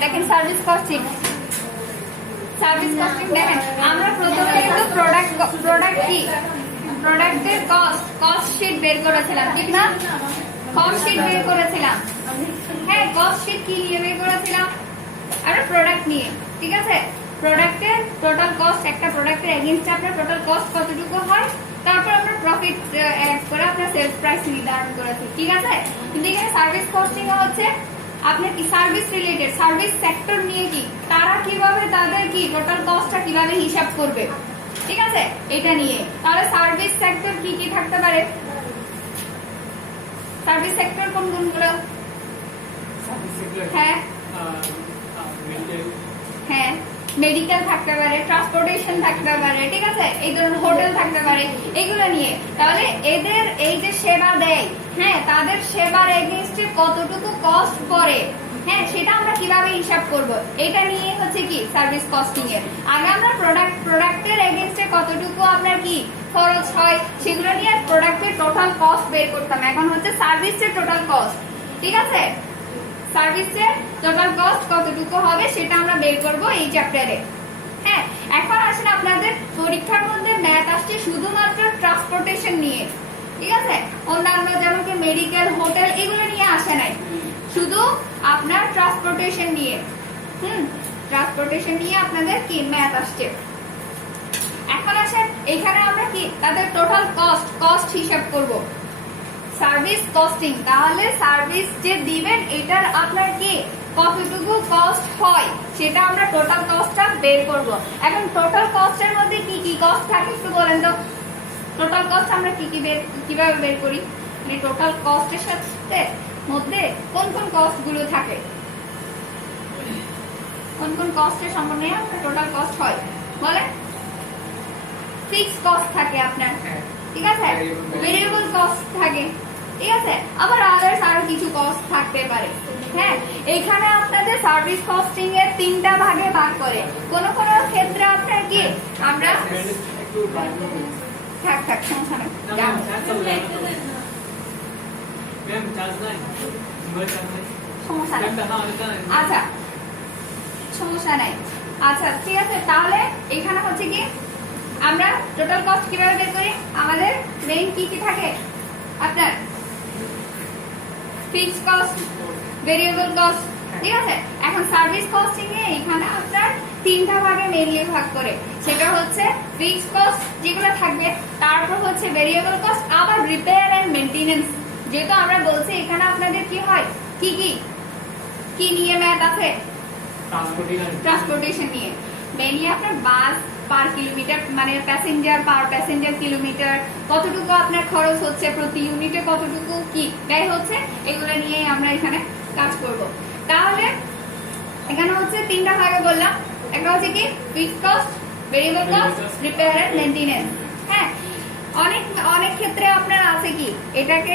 দেখেন service costing দেখেন আমরা প্রথমে কিন্তু প্রোডাক্ট কি প্রোডাক্টের কস্ট শিট বের করেছিলাম ঠিক না? কস্ট শিট বের করেছিলাম। হ্যাঁ, কস্ট শিট কি নিয়ে বের করেছিলাম? আমরা প্রোডাক্ট নিয়ে, ঠিক আছে? প্রোডাক্টের টোটাল কস্ট, একটা প্রোডাক্টের এগেইনস্টে আপনার টোটাল কস্ট কতটুকু হয়, তারপর আমরা প্রফিট অ্যাড করে আপনার সেলস প্রাইস নির্ধারণ করেছি, ঠিক আছে? কিন্তু এখানে সার্ভিস কস্টিং হচ্ছে আপনার কি সার্ভিস রিলেটেড, সার্ভিস সেক্টর নিয়ে কি তারা কিভাবে তাদের কি টোটাল কস্টটা কিভাবে হিসাব করবে, ঠিক আছে? এটা নিয়ে। তাহলে সার্ভিস সেক্টর কি কি থাকতে পারে? সার্ভিস সেক্টর কোন কোনগুলো? হ্যাঁ হ্যাঁ, মেডিকেল থাকতে পারে, ট্রান্সপোর্টেশন থাকতে পারে, ঠিক আছে? এই ধরনের হোটেল থাকতে পারে, এগুলো নিয়ে। তাহলে এদের এই যে সেবা দেয়, হ্যাঁ, তাদের সেবার এগেইনস্টে কতটুকু কস্ট পড়ে, হ্যাঁ, সেটা আমরা কিভাবে হিসাব করব, এটা নিয়ে হচ্ছে কি সার্ভিস কস্টিং এর। আগে আমরা প্রোডাক্টের এগেইনস্টে কতটুকু আপনার কি খরচ হয় সেগুলো নিয়ে প্রোডাক্টের টোটাল কস্ট বের করতাম। এখন হচ্ছে সার্ভিসের টোটাল কস্ট, ঠিক আছে? সার্ভিসের টোটাল কস্ট কতটুকু হবে সেটা আমরা বের করব এই চ্যাপ্টারে। হ্যাঁ, এখন আসলে আপনাদের পরীক্ষার মধ্যে ম্যাথ আসছে শুধুমাত্র ট্রান্সপোর্টেশন নিয়ে, ঠিক আছে? অন্যান্য যেমন কি মেডিকেল, হোটেল এগুলো নিয়ে আসে নাই, শুধু আপনার ট্রান্সপোর্টেশন নিয়ে। ট্রান্সপোর্টেশন নিয়ে আপনাদের কি ম্যাথ আসছে। এখন আসেন এখানে আমরা কি তাদের টোটাল কস্ট হিসাব করব, সার্ভিস কস্টিং। তাহলে সার্ভিস যে দিবেন এটার আপনার কি কতটুকু কস্ট হয় সেটা আমরা টোটাল কস্টটা বের করব। এখন টোটাল কস্টের মধ্যে কি কি কস্ট থাকে একটু বলেন তো। টোটাল কস্ট আমরা কি কি কিভাবে বের করি, মানে টোটাল কস্টের সাথে মধ্যে কোন কোন কস্ট গুলো থাকে, কোন কোন কস্টের সমন্বয়ে আপনার টোটাল কস্ট হয় বলেন? ফিক্সড কস্ট থাকে আপনার, ঠিক আছে? ভেরিয়েবল কস্ট থাকে, ঠিক আছে? আবার আদার্স আরো কিছু কস্ট থাকতে পারে। হ্যাঁ, এখানে আপনাদের সার্ভিস কস্টিং এর তিনটা ভাগে ভাগ করে। কোন কোন ক্ষেত্রে আপনার কি আমরা থাক সমস্যা নেই, আচ্ছা সমস্যা নাই, আচ্ছা ঠিক আছে। তাহলে এখানে হচ্ছে কি আমরা টোটাল কস্ট কিভাবে বের করি, আমাদের মেইন কি কি থাকে আপনার ফিক্সড কস্ট, ভেরিয়েবল কস্ট, ঠিক আছে? এখন সার্ভিস কস্টিং এ এখানে আপনার তিনটা ভাগে মেইনলি ভাগ করে, সেটা হচ্ছে ফিক্সড কস্ট যেগুলো থাকবে, তারপর হচ্ছে ভেরিয়েবল কস্ট, আবার রিপেয়ার এন্ড মেইনটেনেন্স। যেহেতু আমরা বলছি এখানে আপনাদের কি হয়, কি কি কি নিয়ে ম্যাথ আছে, ট্রান্সপোর্টেশন নিয়ে। মেইনলি আপনার বাস পার কিলোমিটার, মানে প্যাসেঞ্জার পার প্যাসেঞ্জার কিলোমিটার কতটুকু আপনার খরচ হচ্ছে, প্রতি ইউনিটে কতটুকু কি ব্যয় হচ্ছে, এগুলো নিয়ে আমরা এখানে কাজ করব। তাহলে এখানে হচ্ছে তিনটা ভাগে বললাম, একটা হচ্ছে কি fixed cost, variable cost, repair and maintenance. হ্যাঁ, অনেক ক্ষেত্রে আপনার আছে কি এটাকে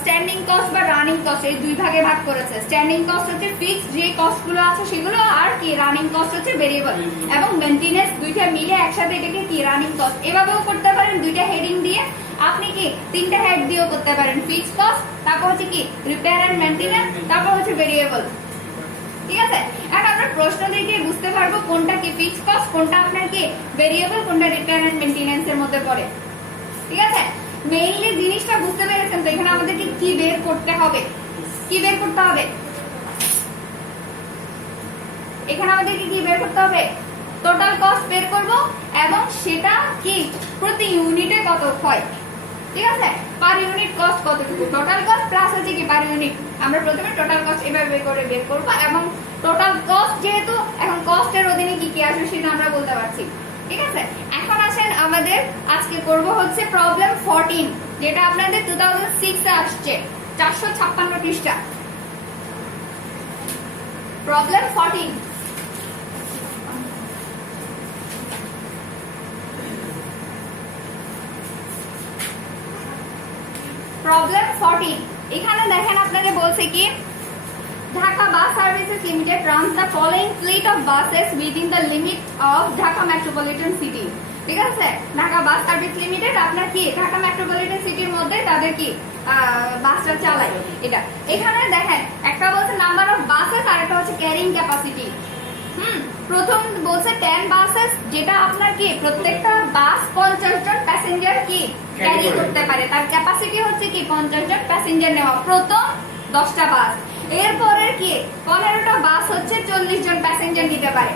স্ট্যান্ডিং কস্ট বা রানিং কস্ট এই দুই ভাগে ভাগ করেছে। স্ট্যান্ডিং কস্ট হচ্ছে ফিক্সড যে কস্ট গুলো আছে সেগুলো, আর কি রানিং কস্ট হচ্ছে ভেরিয়েবল এবং মেইনটেনেন্স, দুইটা মিলে একসাথে এটাকে কি রানিং কস্ট। এভাবেও করতে পারেন দুইটা হেডিং দিয়ে, আপনি কি তিনটা হেড দিয়েও করতে পারেন, ফিক্সড কস্ট, তারপর হচ্ছে কি রিপেয়ার এন্ড মেইনটেনেন্স, তারপর হচ্ছে ভেরিয়েবল, ঠিক আছে? এখন আমরা প্রশ্ন দেখে বুঝতে পারবো কোনটা কি ফিক্সড কস্ট, কোনটা আপনার কি ভেরিয়েবল, কোনটা রিপেয়ার এন্ড মেইনটেনেন্স এর মধ্যে পড়ে, ঠিক আছে? মেইনলি জিনিসটা বুঝতে পেরেছেন তো? এখানে আমাদেরকে কি বের করতে হবে, কি বের করতে হবে, এখানে আমাদেরকে কি বের করতে হবে, টোটাল কস্ট বের করব এবং সেটা কি প্রতি ইউনিটে কত হয়, ঠিক আছে? পার ইউনিট কস্ট কতটুকু, টোটাল কস্ট প্লাস হচ্ছে কি পার ইউনিট। আমরা প্রথমে টোটাল কস্ট এভাবে করে বের করব এবং টোটাল কস্ট যেহেতু এখন কস্টের অধীনে কি কি আসবে সেটা আমরা বলতে পারছি, ঠিক আছে? এখন আসেন আমাদের আজকে করব হচ্ছে প্রবলেম 14, যেটা আপনাদের 2006 এ আসছে, 456 পৃষ্ঠা। Problem 14, problem 14। এখানে দেখেন আপনাদের বলছে কি Dhaka bus services limited runs the following fleet of buses within the limit of Dhaka metropolitan city, ঠিক আছে? ঢাকা বাস সার্ভিস লিমিটেড আপনার কি ঢাকা মেট্রোপলিটন সিটির মধ্যে তাদের কি বাসটা চালায়। এটা এখানে দেখেন একটা বলছে নাম্বার অফ বাসেস আর একটা একটা হচ্ছে ক্যারিং ক্যাপাসিটি। প্রথম বলছে 10 বাসেস, যেটা আপনার কি প্রত্যেকটা বাস 50 জন প্যাসেঞ্জার কি ক্যারি করতে পারে, তার ক্যাপাসিটি হচ্ছে কি 50 জন প্যাসেঞ্জার নেওয়া প্রথম 10টা বাস। এরপরে কি 15টা বাস হচ্ছে 40 জন প্যাসেঞ্জার নিতে পারে,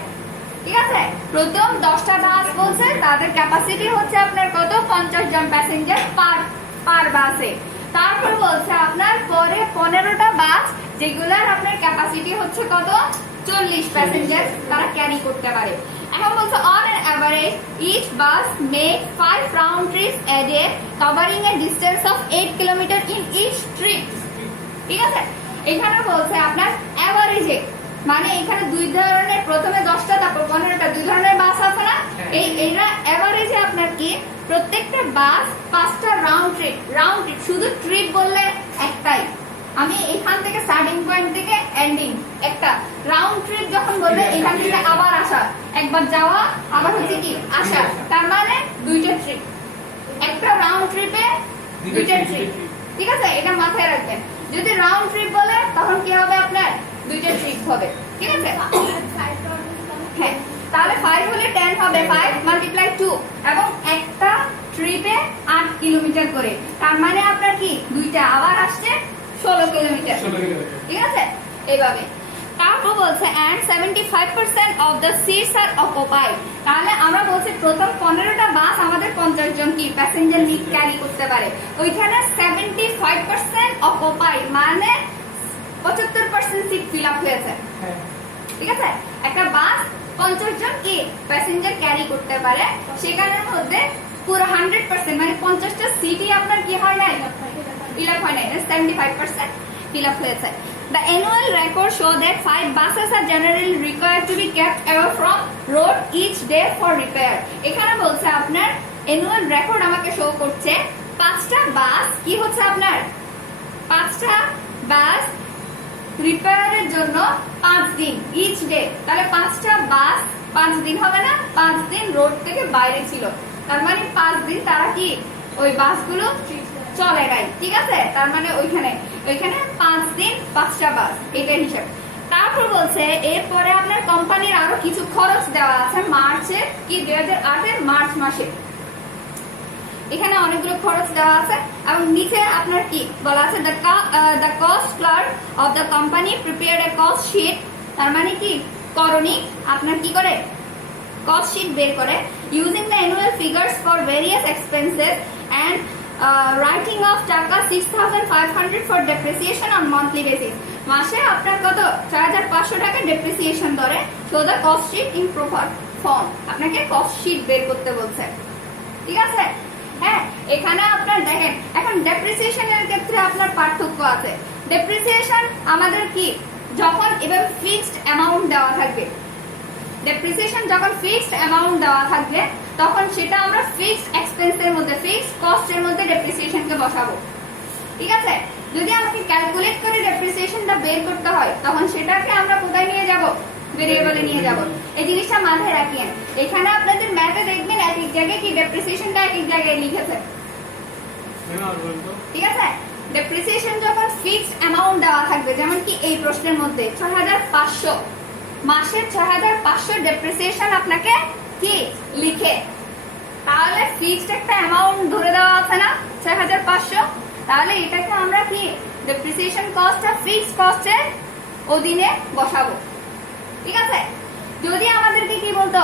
ঠিক আছে। প্রথম 10টা বাস বলছে তাদের ক্যাপাসিটি হচ্ছে আপনার কত 50 জন প্যাসেঞ্জার পার বাসে। তারপর বলছে আপনার পরে 15টা বাস যেগুলার আপনার ক্যাপাসিটি হচ্ছে কত 40 প্যাসেঞ্জার তারা ক্যারি করতে পারে। এখন বলছে on an average each bus make 5 round trips a day covering a distance of 8 kilometre in each trip, ঠিক আছে। এখানে বলছে আপনার এভারেজে, মানে এখানে দুই ধরনের, প্রথমে 10টা তারপর 15টা, দুই ধরনের বাস আছে না, এইটা এভারেজে আপনার কি প্রত্যেকটা বাস 5টা রাউন্ড ট্রিপ, শুধু ট্রিপ বললে একটাই, আমি এখান থেকে স্টার্টিং পয়েন্ট থেকে এন্ডিং একটা রাউন্ড ট্রিপ যখন বলবে এখান থেকে আবার আসা, একবার যাওয়া আবার হচ্ছে কি আসা, তার মানে দুইটা ট্রিপ, একটা রাউন্ড ট্রিপে দুইটা ট্রিপ, ঠিক আছে, এটা মাথায় রাখবেন। যদি রাউন্ড ট্রিপ বলে তখন কি হবে আপনার দুইটা ট্রিপ হবে, ঠিক আছে। হ্যাঁ, তাহলে 5 হলে 10 হবে, 5 মাল্টিপ্লাই 2, এবং একটা ট্রিপে 8 কিলোমিটার করে, তার মানে আপনার কি দুইটা আবার আসছে 16 কিলোমিটার, ঠিক আছে। এইভাবে তারপর বলছে and 75% of the seats are occupied, তাহলে আমরা বলছি প্রথম 15টা বাস আমাদের 50 জন কি প্যাসেঞ্জার নিয়ে ক্যারি করতে পারে, ওইখানে 75% occupied মানে 75% সিট ফিল আপ হয়েছে, ঠিক আছে। একটা বাস 50 জন কি প্যাসেঞ্জার ক্যারি করতে পারে, সেখানের মধ্যে পুরো 100% মানে 50টা সিটই আপনার কি হয় নাই ফিল আপ হয় নাই, 75% ফিল আপ হয়েছে। The annual record show that 5 buses are generally required to be kept away from road each day for repair, এখানে বলছে আপনার annual record আমাকে শো করছে 5টা বাস কি হচ্ছে আপনার 5টা বাস রিপেয়ারের জন্য 5 দিন ইচ ডে, তাহলে 5টা বাস 5 দিন হবে না, 5 দিন রোড থেকে বাইরে ছিল, তার মানে 5 দিন তারা কি ওই বাসগুলো চলে নাই, ঠিক আছে। তার মানে ওইখানে 5 দিন 5টা বাস, এটা হিসাব। তারপর বলছে এরপরে আপনার কোম্পানির আরো কিছু খরচ দেওয়া আছে মার্চে কি 2008 মার্চ মাসে, এখানে অনেকগুলো খরচ দেওয়া আছে, এবং নিচে আপনার কি বলা আছে the cost clerk of the company prepared a cost sheet, তার মানে কি করণিক আপনার কি করে cost sheet বের করে using the annual figures for various expenses and writing off টাকা 6500 for depreciation on monthly basis, মাসে আপনার কত 4500 টাকা ডেপ্রিসিয়েশন ধরে, so the cost sheet in proper form, আপনাকে cost sheet বের করতে বলছে, ঠিক আছে। হ্যাঁ, এখানে আপনার দেখেন এখন ডেপ্রিসিয়েশনের ক্ষেত্রে আপনার পার্থক্য আছে। ডেপ্রিসিয়েশন আমাদের কি যখন এভাবে ফিক্সড অ্যামাউন্ট দেওয়া থাকবে, ডেপ্রিসিয়েশন যখন ফিক্সড অ্যামাউন্ট দেওয়া থাকবে তখন সেটা আমরা ফিক্সড এক্সপেন্সের মধ্যে ফিক্সড কস্টের মধ্যে ডেপ্রিসিয়েশনকে বসাবো, ঠিক আছে। যদি আমাকে ক্যালকুলেট করে ডেপ্রিসিয়েশনটা বের করতে হয় তখন সেটাকে আমরা কোথায় নিয়ে যাব ভেরিয়েবলে নিয়ে যাব, এই জিনিসটা মাথায় রাখিয়েন। এখানে আপনাদের ম্যাথে দেখবেন এক এক জায়গায় কি ডেপ্রিসিয়েশনটা এক এক জায়গায় লিখেছে, ঠিক আছে। ডেপ্রিসিয়েশন যখন ফিক্সড অ্যামাউন্ট দেওয়া থাকবে, যেমন কি এই প্রশ্নের মধ্যে 6500 মাসে 6500 ডেপ্রিসিয়েশন আপনাকে কি লিখে, তাহলে ফিক্সড একটা অ্যামাউন্ট ধরে দেওয়া আছে না 6500, তাহলে এটাকে আমরা কি ডেপ্রিসিয়েশন কস্টটা ফিক্সড কস্টের অধীনে বসাবো, ঠিক আছে। যদি আমাদেরকে কি বলতো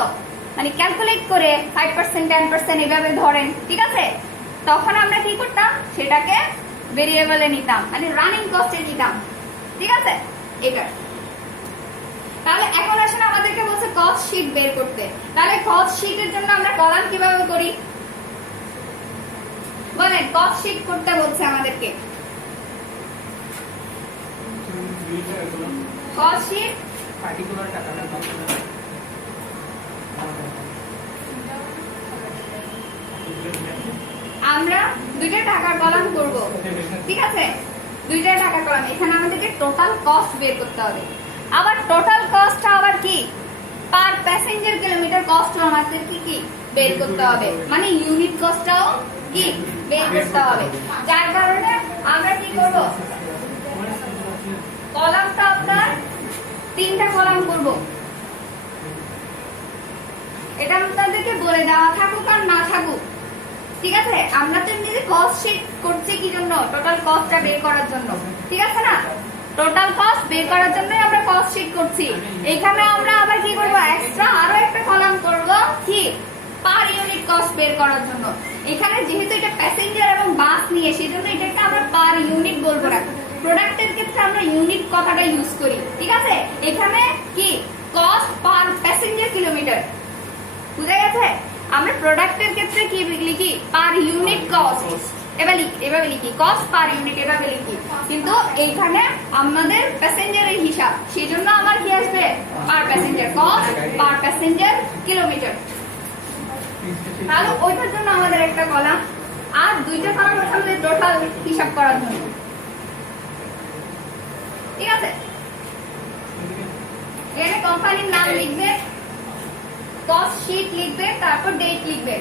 মানে ক্যালকুলেট করে 5% 10% এভাবে ধরেন, ঠিক আছে, তখন আমরা কি করতাম সেটাকে ভেরিয়েবলে নিতাম, মানে রানিং কস্টে নিতাম, ঠিক আছে। এটা তাহলে এখন আসলে আমাদেরকে বলছে কস্ট শীট বের করতে, তাহলে কস্ট শীটের জন্য আমরা কলাম কিভাবে করি বলেন, কস্ট শীট করতে বলছে আমাদেরকে, কস্ট শীট পার্টিকুলার টাকাটা আমরা দুইটা টাকার কলাম করব, ঠিক আছে, দুইটা টাকার কলাম। এখানে আমাদেরকে টোটাল কস্ট বের করতে হবে, আবার টোটাল কস্টটা আবার কি পার প্যাসেঞ্জার কিলোমিটার কস্ট আমাদের কি বের করতে হবে, মানে ইউনিট কস্টটাও কি বের করতে হবে। যার কারণে আমরা কি করব কলামটা আপনার 3টা কলাম করব। এটা আপনাদেরকে বলে দেওয়া থাকুক আর না থাকুক, ঠিক আছে? আমরা তো এমনি কস্ট শিট করছি কি জন্য? টোটাল কস্টটা বের করার জন্য, ঠিক আছে না? টোটাল কস্ট বের করার জন্যই আমরা কস্ট শিট করছি। এখানে আমরা আবার কি করব? এক্সট্রা আরো একটা কলাম করব কি পার ইউনিট কস্ট বের করার জন্য। এখানে যেহেতু এটা প্যাসেঞ্জার এবং বাস নিয়ে, সেজন্য এটাকে আমরা পার ইউনিট বলবো না। প্রোডাক্টের ক্ষেত্রে আমরা ইউনিট কথাটা ইউজ করি, ঠিক আছে? এখানে কি কস্ট পার প্যাসেঞ্জার কিলোমিটার, বুঝা গেছে? আমরা প্রোডাক্টের ক্ষেত্রে কি লিখি? Per unit cost. এভাবে লিখি কস্ট পার ইউনিট, এভাবে লিখি। কিন্তু এইখানে আমাদের প্যাসেঞ্জারের হিসাব, সেজন্য আমার কি আসবে? Per passenger, cost per passenger kilometre. তাহলে ওইটার জন্য আমাদের একটা কলাম, আর 2টা কলাম আমাদের টোটাল হিসাব করার জন্য, ঠিক আছে? এখানে কোম্পানির নাম লিখবে, কস্ট শিট লিখবে, তারপর ডেট লিখবে।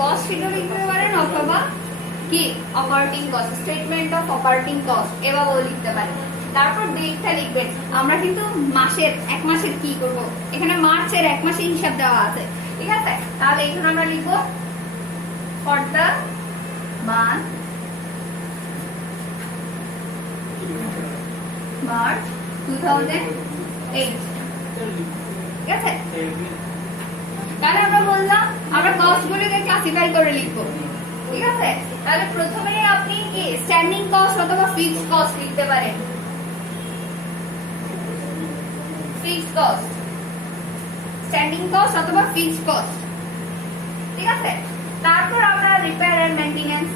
কস্ট শিটও লিখতে পারেন, অথবা কি operating cost, statement of operating cost এভাবেও লিখতে পারেন। তারপর ডেটটা লিখবেন। আমরা কিন্তু মাসের, 1 মাসের কি করব? এখানে মার্চের 1 মাসের হিসাব দেওয়া আছে, ঠিক আছে? তাহলে এখানে আমরা লিখব ফর দ্য মান্থ মার্চ 2008, ঠিক আছে? তাহলে আমরা বললাম আমরা কস্ট গুলোকে ক্লাসিফাই করে লিখবো, ঠিক আছে? তাহলে প্রথমে আপনি কি স্ট্যান্ডিং কস্ট অথবা ফিক্সড কস্ট লিখতে পারেন। ফিক্সড কস্ট, স্ট্যান্ডিং কস্ট অথবা ফিক্সড কস্ট, ঠিক আছে? তারপর আমরা রিপেয়ার এন্ড মেইনটেনেন্স,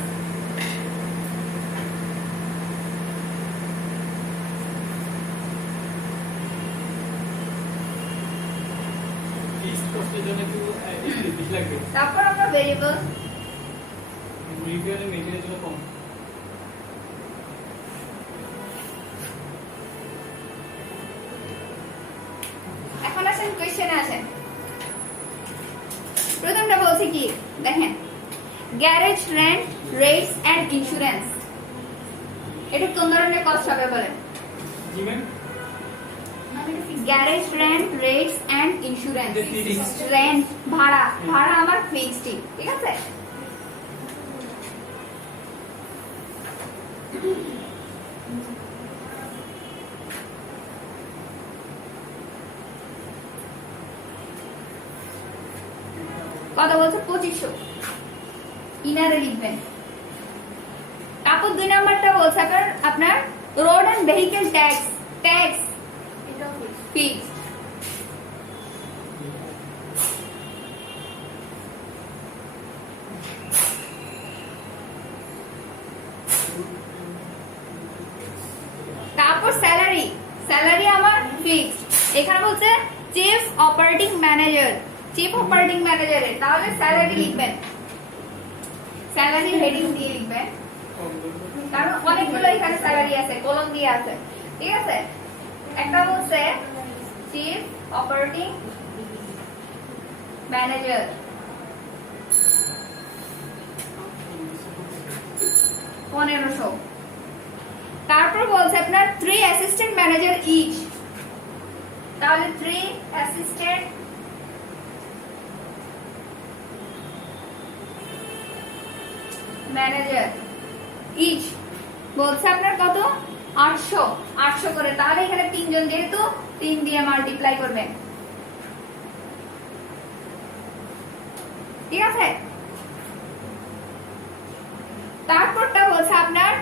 তারপর আমরা ভেরিয়েবল, এখন আসেন কোশ্চেনে আসেন। প্রথমটা বলছি কি দেখেন, garage rent, rates and insurance. এটা কোন ধরনের কস্ট হবে বলেন? Garage rent, rates and insurance. Rent ভাড়া, ভাড়া আমার ফিক্সড, ঠিক আছে? কত বলছে? 2500 ইনারে লিখবেন। তারপর 2 নাম্বারটা বলছে আপনার road and vehicle tax, tax এটা ফিক্সড। তারপর স্যালারি, স্যালারি আমার ফিক্সড। এখানে বলছে chief operating manager, chief operating ম্যানেজারের, তাহলে স্যালারি লিখবেন, স্যালারি হেডিং দিয়ে লিখবেন, কারণ অনেকগুলো এখানে স্যালারি আছে, কলম দিয়ে আছে, ঠিক আছে? একটা বলছে চিফ অপারেটিং ম্যানেজার, 1500। তারপর বলছে আপনার 3 অ্যাসিস্ট্যান্ট ম্যানেজার ইচ, তাহলে 3 অ্যাসিস্ট্যান্ট ম্যানেজার ইচ বলছে আপনার কত? 800, 800 করে। তাহলে এখানে 3 জন, যেহেতু 3 দিয়ে মাল্টিপ্লাই করবেন, ঠিক আছে? তারপরটা বলছে আপনার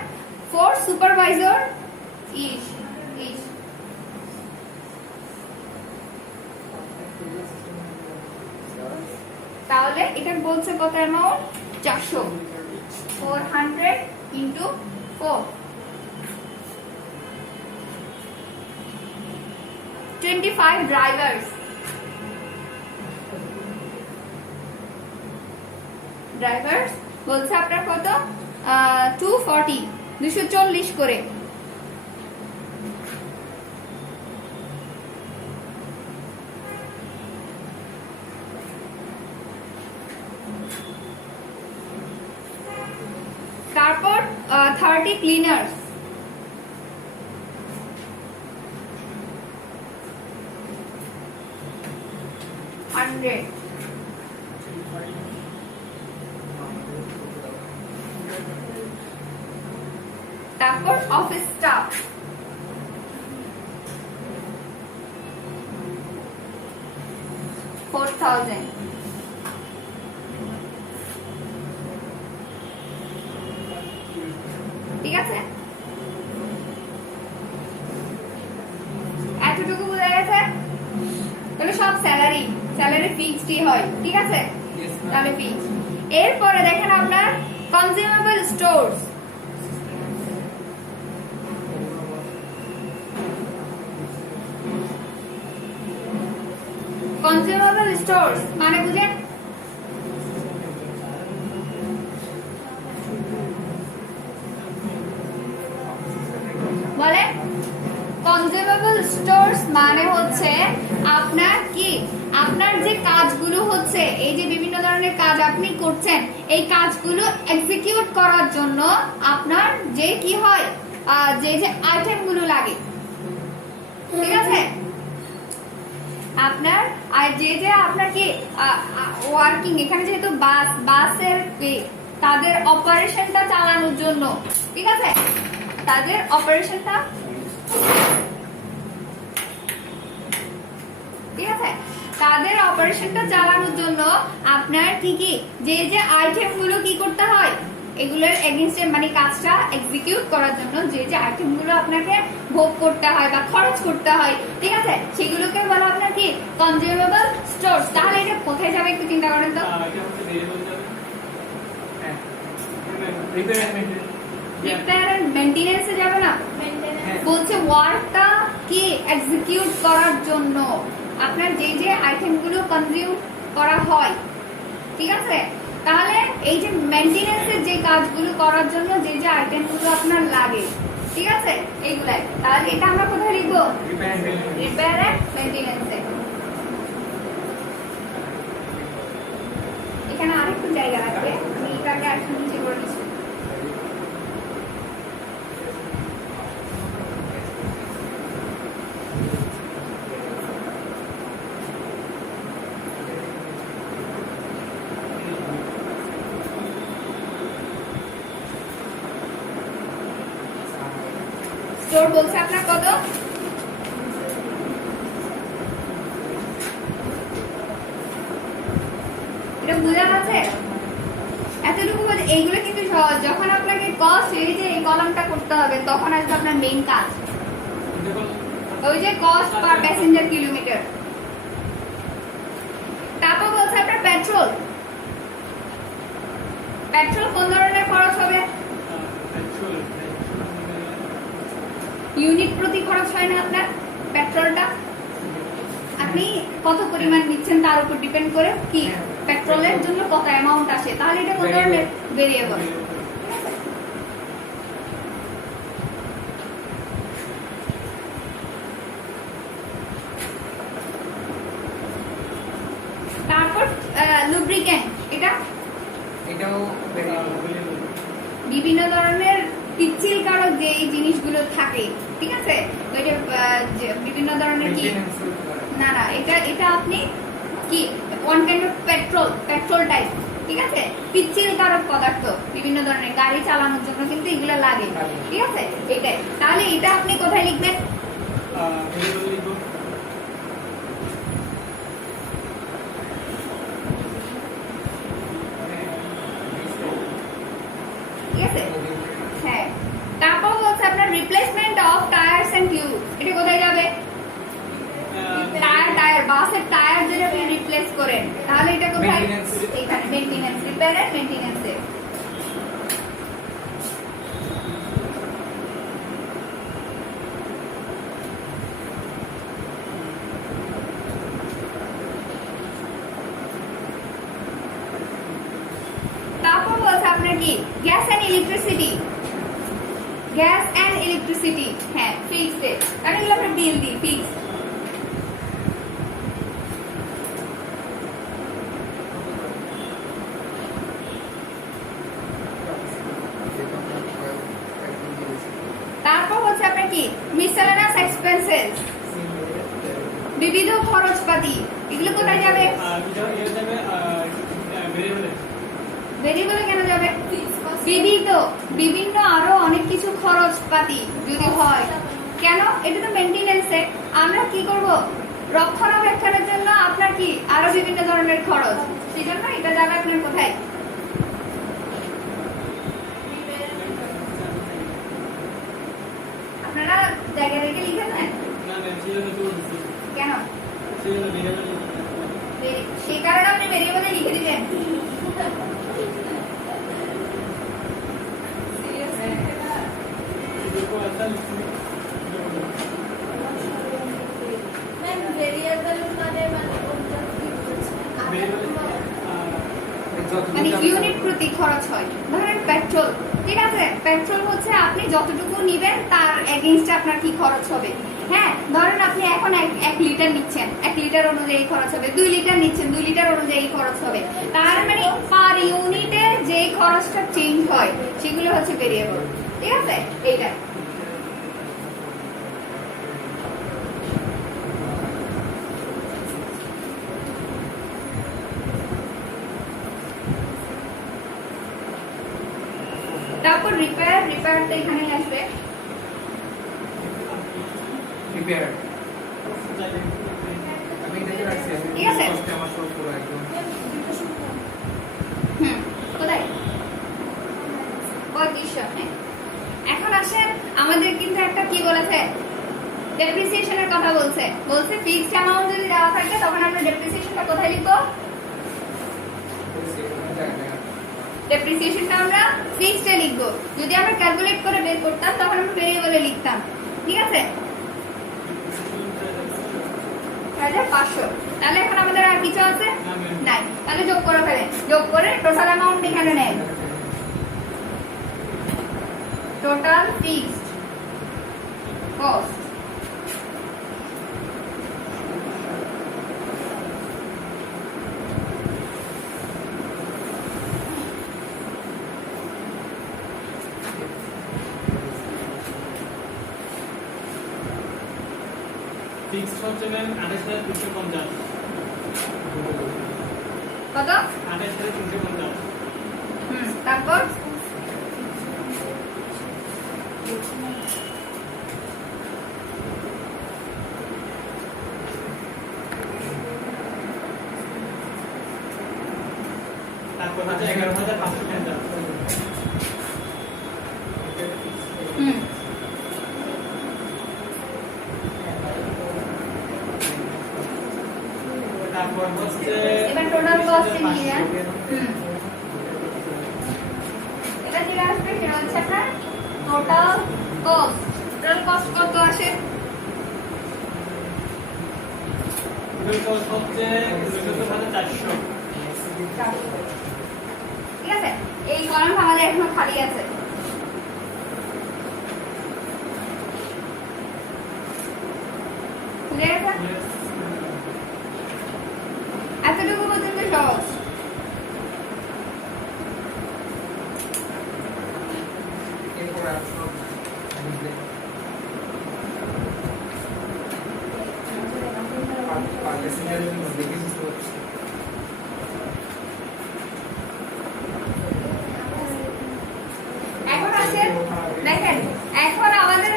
4 সুপারভাইজার ইচ, ইচ তাহলে এটা বলছে কত অ্যামাউন্ট 400 400 ইনটু 4 25 drivers বলছে আপনার কত 240 240 করে তারপর 30 ক্লিনার্স তারপর অফিস স্টাফ 4000 ঠিক আছে এতটুকু বোঝা গেছে তাহলে সব স্যালারি ফিক্সডই হয় ঠিক আছে তাহলে ফিক্স এরপরে দেখেন আপনার কনজিউমেবল স্টোরস কনজিউমেবল স্টোরস মানে বুঝেন বলে কনজিউমেবল স্টোরস মানে হচ্ছে আপনার কি আপনার যে কাজগুলো হচ্ছে এই যে বিভিন্ন ধরনের কাজ আপনি করছেন এই কাজগুলো এক্সিকিউট করার জন্য আপনার যে কি হয় যে যে আইটেমগুলো লাগে ঠিক আছে আপনার আর যে যে আপনার কি ওয়ার্কিং এখানে যেহেতু বাসের তাদের অপারেশনটা চালানোর জন্য ঠিক আছে তাদের অপারেশনটা ঠিক আছে তাদের অপারেশনটা চালানোর জন্য আপনার কি কি যে যে আইটেমগুলো কি করতে হয় এগুলোর এগেইনস্টে মানে কাজটা এক্সিকিউট করার জন্য যে যে আইটেমগুলো আপনাকে ভোগ করতে হয় বা খরচ করতে হয় ঠিক আছে সেগুলোকে বলা আপনার কি কনজিউমেবল স্টোরস তাহলে এটা কোথায় যাবে একটু চিন্তা করেন তো রিপেয়ার এন্ড মেইনটেনেন্সে যাবে না বলছে ওয়ার্কটা কি এক্সিকিউট করার জন্য আপনার যে যে আইটেমগুলো কনজিউম করা হয় ঠিক আছে তাহলে এই যে মেইনটেনেন্সের যে কাজগুলো করার জন্য যে যে আইটেমগুলো আপনার লাগে ঠিক আছে এইগুলাই তাহলে এটা আমরা কোথায় লিখবো রিপেয়ার এন্ড মেইনটেনেন্সে এখানে আরেকটু জায়গা লাগবে আমি এটাকে একটু নিচে করে দিচ্ছি স্টোর বলছে আপনার কত এটা বোঝা যাচ্ছে এতটুকু এইগুলো কিন্তু সহজ যখন আপনাকে কস্ট এই যে এই কলামটা করতে হবে তখন আসবে আপনার মেইন কাজ ওই যে কস্ট পার প্যাসেঞ্জার কিলোমিটার তারপর বলছে আপনার পেট্রোল কোন ধরনের খরচ হবে ইউনিট প্রতি খরচ হয় না আপনার পেট্রোলটা আপনি কত পরিমাণ নিচ্ছেন তার উপর ডিপেন্ড করে কি পেট্রোলের জন্য কত অ্যামাউন্ট আসে তাহলে এটা কোন ধরনের ভেরিয়েবল তারপর লুব্রিকেন্ট এটাও বিভিন্ন ধরনের পিচ্ছিল কারক যে এই জিনিসগুলো থাকে ঠিক আছে ওইটা বিভিন্ন ধরনের কি না এটা আপনি কি one kind of petrol type ঠিক আছে পিচ্ছিল কারক পদার্থ বিভিন্ন ধরনের গাড়ি চালানোর জন্য কিন্তু এগুলো লাগে ঠিক আছে এটাই তাহলে এটা আপনি কোথায় লিখবেন ঠিক আছে হ্যাঁ তারপর হচ্ছে আপনার replacement of tyres and tube এটা কোথায় যাবে টায়ার বাসের টায়ার যদি আপনি রিপ্লেস করেন তাহলে এটা কোথায়? Maintenance. এখানে মেইনটেনেন্স, রিপেয়ার এন্ড মেইনটেনেন্সে। তারপর বলছে আপনার কি gas and electricity, gas and electricity, হ্যাঁ ফিক্সড, কারণ এগুলো আমরা বিল দিই ফিক্সড। তারপর হচ্ছে আপনার কি মিসেলেনাস এক্সপেন্সেস, বিবিধ খরচপাতি, এগুলো কোথায় যাবে? ভেরিয়েবলে কেন যাবে? বিবিধ, বিভিন্ন আরো অনেক কিছু খরচপাতি যদি হয়, কেন? এটা তো মেইনটেনেন্সে। আমরা কি করব? রক্ষণাবেক্ষণের জন্য আপনার কি আরো বিভিন্ন ধরনের খরচ, সেই জন্য এটা যাবে আপনার কোথায়? আপনারা জায়গা রেখে লিখে নেন কেন? সেই কারণে আপনি ভেরিয়েবলে লিখে দিবেন। মানে ইউনিট প্রতি খরচ হয়। ধরেন পেট্রোল, ঠিক আছে, পেট্রোল হচ্ছে আপনি যতটুকু নিবেন তার এগেইনস্টে আপনার কি খরচ হবে। হ্যাঁ, ধরেন আপনি এখন 1 লিটার নিচ্ছেন, 1 লিটার অনুযায়ী খরচ হবে। 2 লিটার নিচ্ছেন, 2 লিটার অনুযায়ী খরচ হবে। তার মানে পার ইউনিটে যে খরচটা চেঞ্জ হয় সেগুলো হচ্ছে ভেরিয়েবল, ঠিক আছে? এইটা তারপর রিপেয়ার, রিপেয়ার তো এখানেই আসবে। রিপেয়ার আমি দেখতে পাচ্ছি ঠিক আছে। আমার সব পুরো একদম কোথায়? 2500। এখন আসেন, আমাদের কিন্তু একটা কি বলেছে, ডেপ্রিসিয়েশনের কথা বলছে। বলছে ফিক্সড অ্যামাউন্ট যদি দেওয়া থাকে তখন আমরা ডেপ্রিসিয়েশনটা কোথায় লিখবো? ডেপ্রিসিয়েশনটা আমরা ফিক্সডে লিখবো। যদি আমরা ক্যালকুলেট করে বের করতাম তখন আমরা ভেরিয়েবলে লিখতাম, ঠিক আছে? 1500। তাহলে এখন আমাদের আর কিছু আছে নাই, তাহলে যোগ করে ফেলেন। যোগ করে টোটাল অ্যামাউন্ট এখানে নেন, টোটাল ফিক্সড কস্ট। ফিক্সড হচ্ছে ম্যাম 28,350। কত? 28,350। তারপর তারপর হচ্ছে 11,550। তারপর হচ্ছে এবার টোটাল কস্ট নিয়ে এটা কি আসবে? সেটা হচ্ছে আপনার টোটাল কস্ট। টোটাল কস্ট কত আসে? হচ্ছে 14,400। ঠিক আছে, এই কলাম আমাদের এখনো খালি আছে। বুঝে গেছে? এতটুকু পর্যন্ত সহজ। এরপর আর সব এখন আসেন, দেখেন এখন আমাদের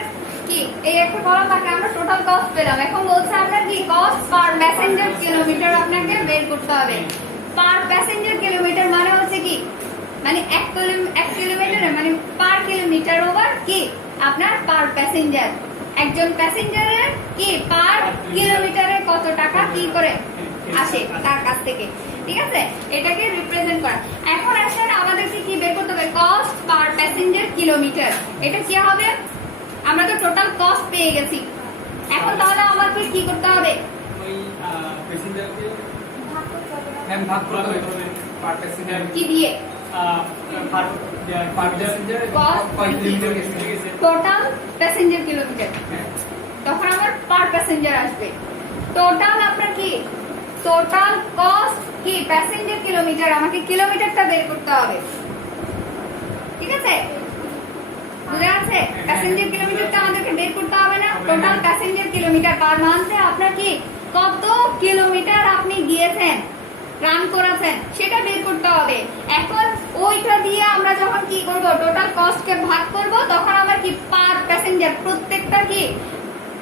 কি এই একটা কলাম থাকে, আমরা টোটাল কস্ট পেলাম। এখন বলছে আপনার কি কস্ট পার প্যাসেঞ্জার কিলোমিটার আপনাকে বের করতে হবে। পার প্যাসেঞ্জার কিলোমিটার মানে হচ্ছে কি, মানে 1 কিলোমিটারে মানে পার কিলোমিটার ওভার কি আপনার পার প্যাসেঞ্জার। একজন প্যাসেঞ্জারের কি পার কিলোমিটারে কত টাকা কি করে আসে তার কাছ থেকে, ঠিক আছে? এটাকে রিপ্রেজেন্ট করা। এখন আসেন আমাদেরকে কি বের করতে হবে, কস্ট পার প্যাসেঞ্জার কিলোমিটার। এটা কি হবে, আমরা তো টোটাল কস্ট পেয়ে গেছি, এখন তাহলে আমাকে কি করতে হবে, ওই প্যাসেঞ্জারকে ভাগ করতে হবে পার প্যাসেঞ্জার কি দিয়ে, পার প্যাসেঞ্জার Cost কয় কিলোমিটার গেছে। টোটাল প্যাসেঞ্জার কিলোমিটার, হ্যাঁ। তখন আমার পার প্যাসেঞ্জার আসবে। টোটাল আপনার কি, টোটাল কস্ট কি প্যাসেঞ্জার কিলোমিটার, আমাকে কিলোমিটারটা বের করতে হবে, ঠিক আছে? বুঝা আছে? প্যাসেঞ্জার কিলোমিটারটা আমাদেরকে বের করতে হবে না? টোটাল প্যাসেঞ্জার কিলোমিটার পার মান্থে আপনার কি কত কিলোমিটার আপনি গিয়েছেন, রান করেছেন, সেটা বের করতে হবে। এখন ওইটা দিয়ে আমরা যখন কি করব, টোটাল কস্টকে ভাগ করব, তখন আমার কি পার প্যাসেঞ্জার, প্রত্যেকটা কি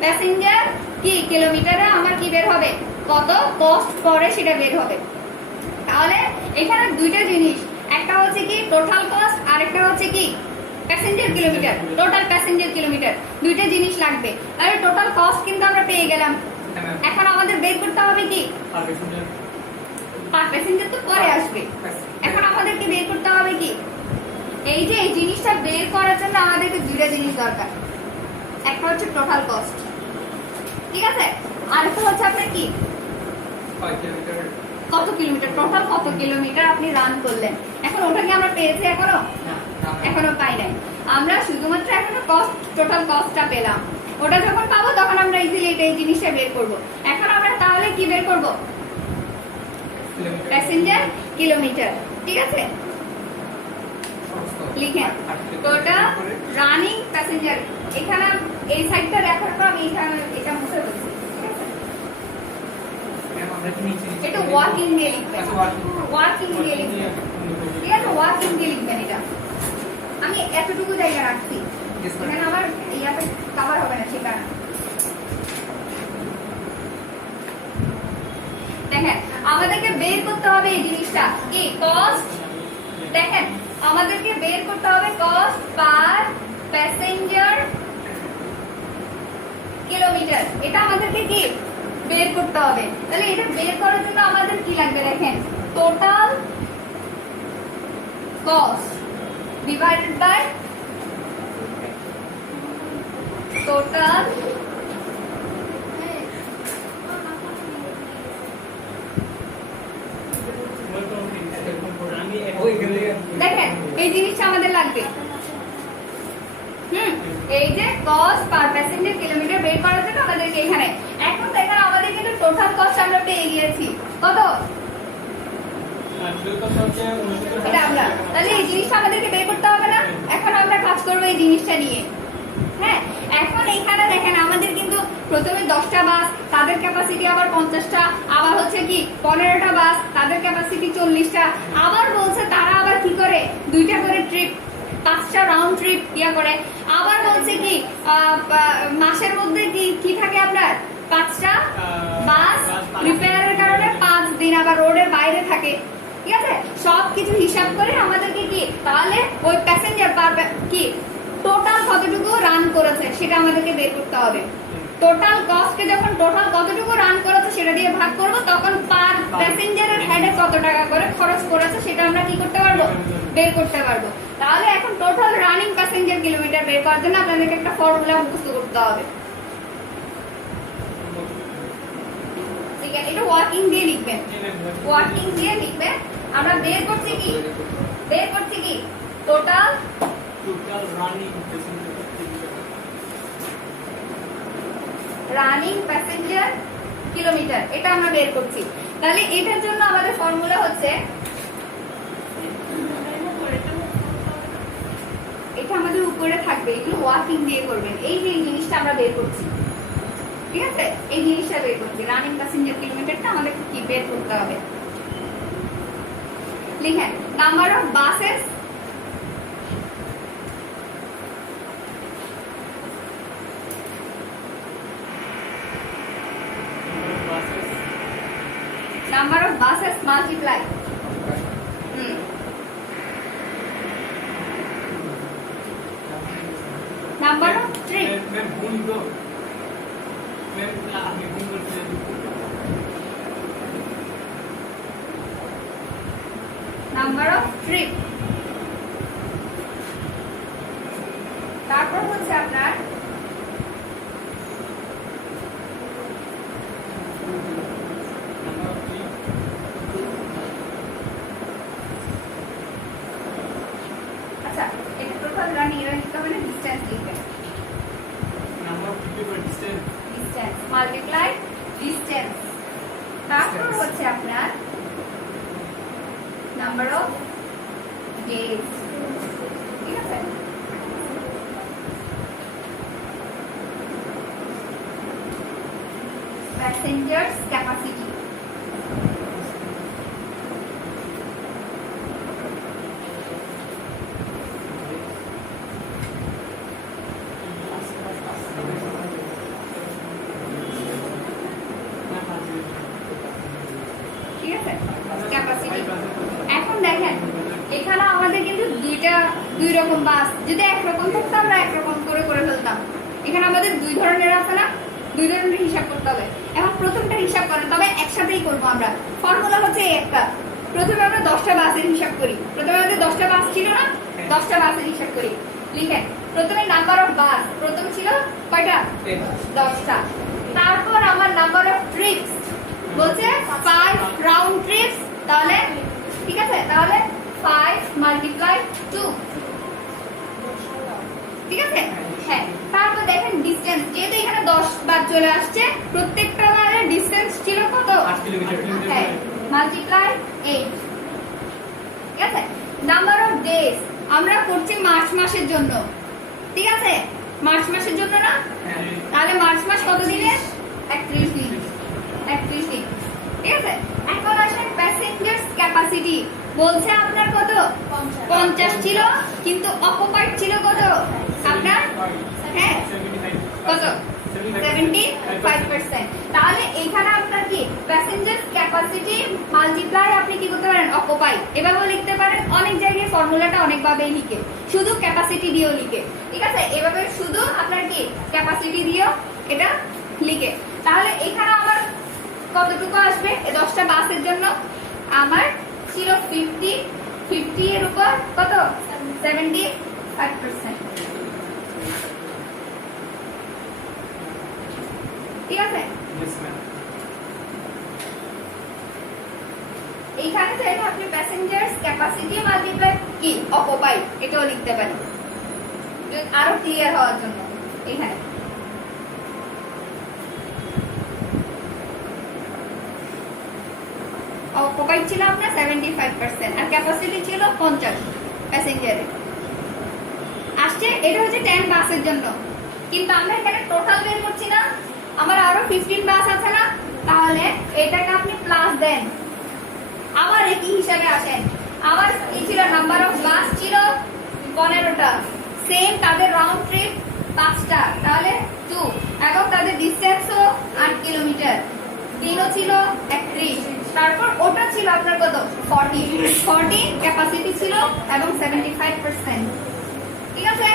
প্যাসেঞ্জার কি কিলোমিটারে আমার কি বের হবে, কত কস্ট পড়ে সেটা বের হবে। তাহলে এখানে দুইটা জিনিস, একটা হচ্ছে কি টোটাল কস্ট, আর একটা হচ্ছে কি passenger kilometre, total passenger kilometre, দুইটা জিনিস লাগবে। তাহলে টোটাল কস্ট কিন্তু আমরা পেয়ে গেলাম, এখন আমাদের বের করতে হবে কি পার প্যাসেঞ্জার পার প্যাসেঞ্জার, তো পরে আসবে। এখন আমাদেরকে বের করতে হবে কি, এই যে এই জিনিসটা বের করার জন্য আমাদেরকে দুইটা জিনিস দরকার, একটা হচ্ছে টোটাল কস্ট, ঠিক আছে, আর একটা হচ্ছে আপনার কি কয় কিলোমিটার কত কিলোমিটার, টোটাল কত কিলোমিটার আপনি রান করলেন। এখন ওটা কি আমরা পেয়েছি এখনো? এখনো পাই নাই, আমরা শুধুমাত্র এখনো কস্ট, টোটাল কস্টটা পেলাম। ওটা যখন পাবো তখন আমরা ইজিলি এই জিনিসটা বের করব। এখন আমরা তাহলে কি বের করব, প্যাসেঞ্জার কিলোমিটার, ঠিক আছে? লিখেন টোটাল রানিং প্যাসেঞ্জার, এখানে এই সাইডটা দেখার পর আমি এখানে এটা মুছে বলছি, এটা ওয়ার্কিং দিয়ে লিখবেন, ওয়ার্কিং দিয়ে লিখবেন, ঠিক আছে? ওয়ার্কিং দিয়ে লিখবেন। এটা আমি এতটুকু জায়গা রাখছি, এখানে আমার ইয়াতে কভার হবে না, ঠিক আছে? দেখেন আমাদেরকে বের করতে হবে এই জিনিসটা কি কস্ট, দেখেন আমাদেরকে বের করতে হবে কস্ট পার প্যাসেঞ্জার কিলোমিটার, এটা আমাদেরকে কি বের করতে হবে। তাহলে এটা বের করার জন্য আমাদের কি লাগবে, দেখেন total cost divided by total দেখেন এই জিনিসটা আমাদের লাগবে। এই যে কস্ট পার প্যাসেঞ্জার কিলোমিটার বের করার জন্য আমাদেরকে এখানে, এখন দেখেন আমাদের কিন্তু টোটাল কস্ট আমরা পেয়ে গিয়েছি কত, এটা আমরা, তাহলে এই জিনিসটা আমাদেরকে বের করতে হবে না? এখন আমরা কাজ করবো এই জিনিসটা নিয়ে। হ্যাঁ, এখন এখানে দেখেন আমাদের কিন্তু প্রথমে 10টা বাস, তাদের ক্যাপাসিটি আবার 50টা, আবার হচ্ছে কি 15টা বাস, তাদের ক্যাপাসিটি 40টা, আবার বলছে তারা আবার কি করে 2টা করে ট্রিপ, 5টা রাউন্ড ট্রিপ ইয়া করে, আবার বলছে কি মাসের মধ্যে কি থাকে আপনার 5টা বাস রিপেয়ারের কারণে 5 দিন আবার রোডের বাইরে থাকে, ঠিক আছে? সবকিছু হিসাব করে আমাদেরকে কি তাহলে ওই প্যাসেঞ্জার পার কি টোটাল কতটুকু রান করেছে সেটা আমাদেরকে বের করতে হবে। টোটাল কস্টকে যখন টোটাল কতটুকু রান করেছে সেটা দিয়ে ভাগ করব, তখন পার প্যাসেঞ্জারের হেডে কত টাকা করে খরচ করেছে সেটা আমরা কি করতে পারবো, বের করতে পারবো। তাহলে এখন টোটাল রানিং প্যাসেঞ্জার কিলোমিটার বের করার জন্য আপনাদেরকে একটা ফর্মুলা মুখস্থ করতে হবে, ঠিক আছে? এটা ওয়ার্কিং দিয়ে লিখবেন, ওয়ার্কিং দিয়ে লিখবেন। আমরা বের করছি কি টোটাল রানিং প্যাসেঞ্জার কিলোমিটার, এটা আমরা বের করছি। তাহলে এটার জন্য আমাদের ফর্মুলা হচ্ছে, এটা আমাদের উপরে থাকবে, এগুলো ওয়ার্কিং দিয়ে করবেন। এই যে এই জিনিসটা আমরা বের করছি, ঠিক আছে? এই জিনিসটা বের করছি, রানিং প্যাসেঞ্জার কিলোমিটারটা আমাদের কি বের করতে হবে। লিখেন number of buses multiply number of trip trip. তারপর হচ্ছে আপনার আচ্ছা, এটা টোটাল রানিং এর লিখতে হবে না, ডিসটেন্স লিখবেন। নাম্বার অফ ট্রিপ বা ডিসটেন্স ডিসটেন্স মাল্টিপ্লাই ডিসটেন্স। তারপর হচ্ছে আপনার নাম্বার অফ ডেজ, ঠিক আছে? প্যাসেঞ্জার্স ক্যাপাসিটি, ঠিক আছে? ক্যাপাসিটি। এখন দেখেন এখানে আমাদের কিন্তু দুই রকম বাস, যদি একরকম থাকতো আমরা একরকম করে করে ফেলতাম। এখানে আমাদের দুই ধরনের আছে না, দুই ধরনের হিসাব করতে হবে। এখন প্রথমটা হিসাব করেন, তবে একসাথেই করবো আমরা। ফর্মুলা হচ্ছে একটা, প্রথমে আমরা 10টা বাসের হিসাব করি। প্রথমে আমাদের 10টা বাস ছিল না, 10টা বাসের হিসাব করি। লিখেন প্রথমে নাম্বার অফ বাস, প্রথম ছিল কয়টা? 10টা। তারপর আমার নাম্বার অফ ট্রিপস বলছে 5 রাউন্ড ট্রিপস, তাহলে ঠিক আছে, তাহলে 5 মাল্টিপ্লাই 2, ঠিক আছে? হ্যাঁ। তারপর দেখেন ডিসটেন্স, যেহেতু এখানে 10 বার চলে আসছে, প্রত্যেকটা বারের ডিসটেন্স ছিল কত? 8 কিলোমিটার। হ্যাঁ, মাল্টিপ্লাই 8, ঠিক আছে? নাম্বার অফ ডেজ আমরা করছি মার্চ মাসের জন্য, ঠিক আছে? মার্চ মাসের জন্য না, তাহলে মার্চ মাস কত দিনে? 31 দিন, 31 দিন, ঠিক আছে? এখন আসেন প্যাসেঞ্জার্স ক্যাপাসিটি, বলছে আপনার কত? 50 ছিল, কিন্তু অকুপাইড ছিল কত আপনার? হ্যাঁ, কত? 75%। তাহলে এখানে আপনার কি প্যাসেঞ্জার্স ক্যাপাসিটি মাল্টিপ্লাই আপনি কি করতে পারেন? অকুপাই। এভাবেও লিখতে পারেন, অনেক জায়গায় ফর্মুলাটা অনেকভাবেই লিখে, শুধু ক্যাপাসিটি দিয়েও লিখে, ঠিক আছে? এভাবে শুধু আপনার কি ক্যাপাসিটি দিয়েও এটা লিখে। তাহলে এখানে আমার কতটুকু আসবে? এই 10টা বাসের জন্য আমার ছিল 50 এর উপর কত? 75%, ঠিক আছে? এইখানে চাইলে আপনি প্যাসেঞ্জার্স ক্যাপাসিটি মাল্টিপ্লাই কি অকুপাই এটাও লিখতে পারেন, আরো ক্লিয়ার হওয়ার জন্য। এখানে অকুপাইড ছিল আপনার 75% আর ক্যাপাসিটি ছিল 50 প্যাসেঞ্জারের আসছে। এটা হচ্ছে 10 বাসের জন্য, কিন্তু আমরা এখানে টোটাল বের করছি না, আমার আরো 15 বাস আছে না, তাহলে এটাকে আপনি প্লাস দেন, আবার একই হিসাবে আসেন। আমার কি ছিল? নাম্বার অফ বাস ছিল 15টা, সেম তাদের রাউন্ড ট্রিপ 5টা, তাহলে 2, এবং তাদের ডিসটেন্সও 8 কিলোমিটার, দিনও ছিল 31। তারপর ওটা ছিল আপনার কত? 40 ক্যাপাসিটি ছিল এবং 75%, ঠিক আছে?